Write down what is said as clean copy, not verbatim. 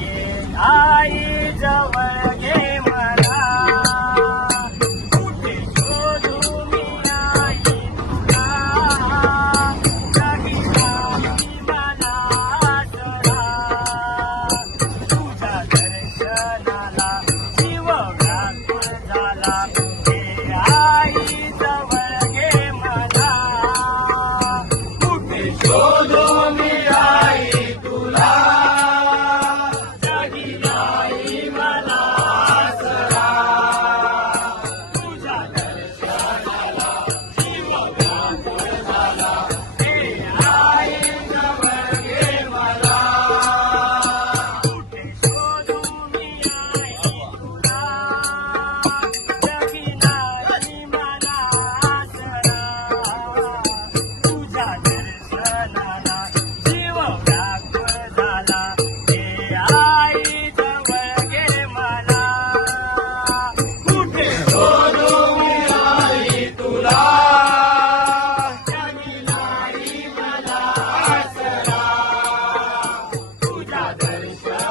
ये आई जवळ घे मला, कुठे शोधू मी आई तुला, जगी नाही मला आसरा, तुझ्या दर्शनाला जीव व्याकुळ झाला. ये आई जवळ घे मला, कुठे शोधू मी आई तुला, जगी नाही मला आसरा, तुझ्या दर्शनाला जीव व्याकुळ झाला. हे आई जवळ घे मला, कुठे शोधू मी आई तुला, जगी नाही मला आसरा, तुझ्या दर्शनाला जीव व्याकुळ झाला. हे आई जवळ घे मला, कुठे शोधू मी आई तुला, जगी नाही मला आसरा, तुझ्या दर्शनाला